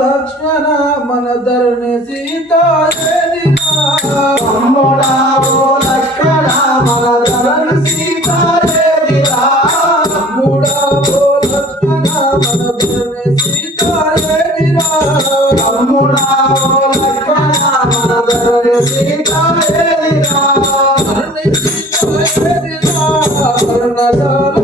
లక్ష్మణ మన ధరణి సీతాదేవి లక్ష్మణ మన ధరణి సీతాదేవి లక్ష్మణ మన ధరణి సీతాదేవి లక్ష్మణ మన ధరణి సీతాదేవి సీతాదేవి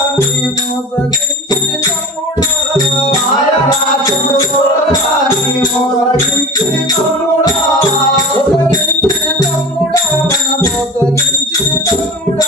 తమ్ముడా మన మోసగించిన తమ్ముడా.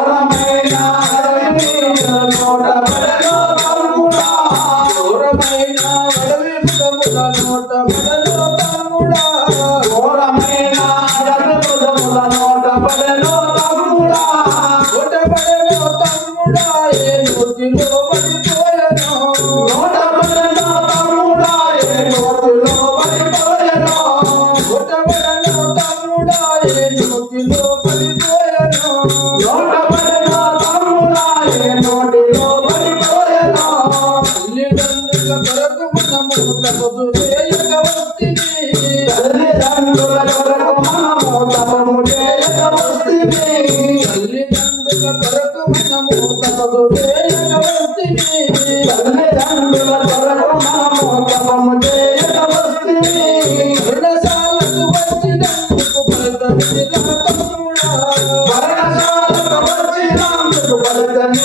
కొరకు మనము తపము చేయకవస్తిమి తల్లిదండ్రుల కొరకు మనము తపము చేయకవస్తిమి తల్లిదండ్రుల కొరకు మనము తపము చేయకవస్తిమి తల్లిదండ్రుల కొరకు మనము తపము చేయకవస్తిమి రుణశాలకు వచ్చినందుకు ఫలితమిలా తమ్ముడా మరణశాలకు వచ్చినందుకు ఫలితమి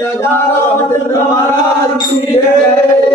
राजा रामचंद्र महाराज की जय